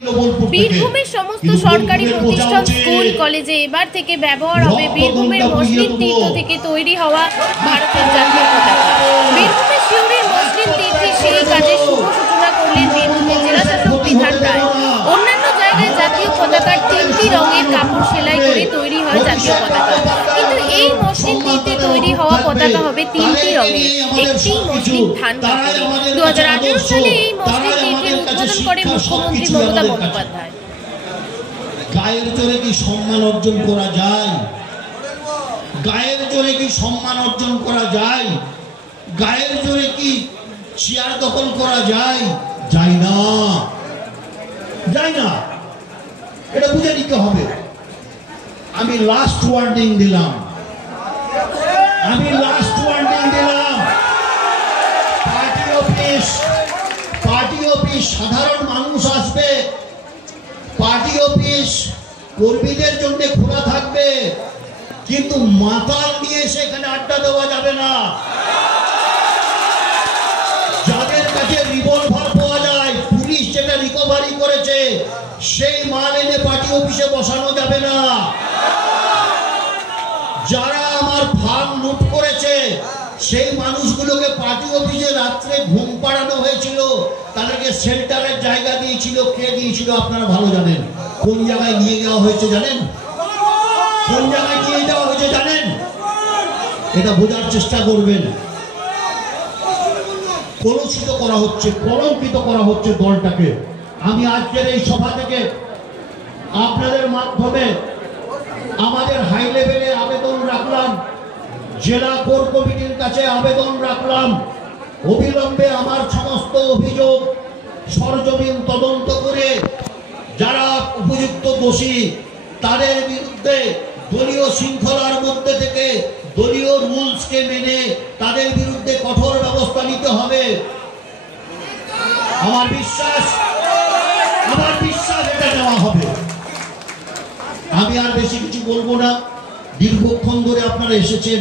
বীরভূমের সমস্ত সরকারি প্রতিষ্ঠান, স্কুল, কলেজে এবার থেকে ব্যবহার হবে বীরভূমের মসলিন তীর্থ থেকে তৈরি হওয়া ভারতের জাতীয় পতাকা। বীরভূমের সিউড়ির মসলিন তীর্থে সেই কাজের শুভ সূচনা করলেন বীরভূমের জেলাশাসক বিধান রায়। অন্যান্য জায়গায় জাতীয় পতাকার 3টি রঙের কাপড় সেলাই করে তৈরি হয় জাতীয় পতাকা, কিন্তু এই মসলিন তীর্থে তৈরি হওয়া পতাকা হবে 3টি রঙের, একটি মসলিন ধান কাপড়ে। 2018 সালে এই মসলিন তীর্থের উদ্বোধন করে মুখ্যমন্ত্রী মমতা বন্দ্যোপাধ্যায়। গায়ের জোরে কি সম্মান অর্জন করা যায়? গায়ের জোরে কি সম্মান অর্জন করা যায়? গায়ের জোরে কি চেয়ার দখল করা যায়? যায় না, যায় না। এটা বুঝে নিতে হবে। আমি লাস্ট ওয়ার্নিং দিলাম, পার্টি অফিস সাধারণ মানুষ আসবে, পার্টি অফিস কর্মীদের জন্য খোলা থাকবে, কিন্তু মাতাল নিয়ে সেখানে আড্ডা দেওয়া যাবে না। যাদের কাছে রিভলভার পাওয়া যায়, পুলিশ যেটা রিকভারি করেছে, সেই মাল এনে পার্টি অফিসে বসানো যাবে না। যারা আমার ফার্ম লুট করেছে সেই মানুষগুলোকে পার্টি অফিসে রাত্রে ঘুম পাড়ানো হয়েছিল, তাদেরকে শেল্টারের জায়গা দিয়েছিল। কে দিয়েছিল আপনারা ভালো জানেন। কোন জায়গায় নিয়ে যাওয়া হয়েছে জানেন? কোন জায়গায় নিয়ে যাওয়া হয়েছে জানেন? এটা বোঝার চেষ্টা করবেন। কলুষিত করা হচ্ছে, কলঙ্কিত করা হচ্ছে দলটাকে। আমি আজকের এই সভা থেকে আপনাদের মাধ্যমে আমাদের হাই লেভেলে আবেদন রাখলাম, জেলা কোর কমিটির কাছে আবেদন রাখলাম, অবিলম্বে আমার সমস্ত অভিযোগ সরজমিন তদন্ত করে যারা উপযুক্ত দোষী তাদের বিরুদ্ধে দলীয় শৃঙ্খলার মধ্যে থেকে দলীয় রুলসকে মেনে তাদের বিরুদ্ধে কঠোর ব্যবস্থা নিতে হবে। আমার বিশ্বাস এটা নেওয়া হবে। আমি আর বেশি কিছু বলবো না। দীর্ঘক্ষণ ধরে আপনারা এসেছেন,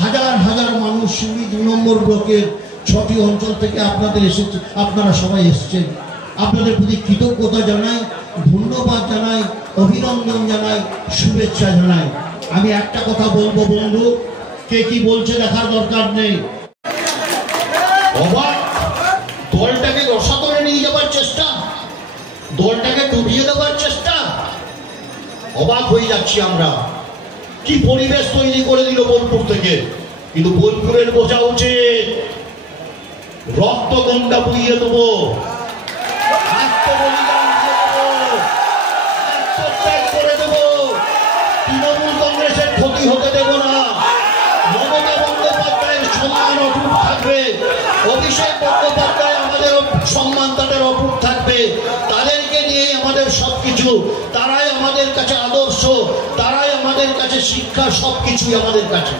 হাজার হাজার মানুষ সিউড়ি 2 নম্বর ব্লকের 6টি অঞ্চল থেকে আপনারা সবাই এসেছেন। আপনাদের প্রতি কৃতজ্ঞতা জানাই, ধন্যবাদ জানাই, অভিনন্দন জানাই, শুভেচ্ছা জানাই। আমি একটা কথা বলবো বন্ধু, কে কি বলছে দেখার দরকার নেই। দলটাকে রসাতলে নিয়ে যাওয়ার চেষ্টা, দলটাকে ডুবিয়ে দেওয়ার চেষ্টা, অবাক হয়ে যাচ্ছি আমরা। কি পরিবেশ তৈরি করে দিল বোলপুর থেকে। কিন্তু বোলপুরের বোঝা উচিত, রক্ত গঙ্গা বইয়ে দেবো, আত্মবলিদান আত্মত্যাগ করে দেবো। তৃণমূল কংগ্রেসের ক্ষতি হতে দেব না। মমতা বন্দ্যোপাধ্যায়ের সম্মান অটুট থাকবে, অভিষেক বন্দ্যোপাধ্যায় আমাদের সম্মান তাদের অটুট থাকবে। তাদেরকে নিয়ে আমাদের সবকিছু, তারাই আমাদের কাছে আদর্শ, তারাই আমাদের কাছে শিক্ষা, সবকিছুই আমাদের কাছে।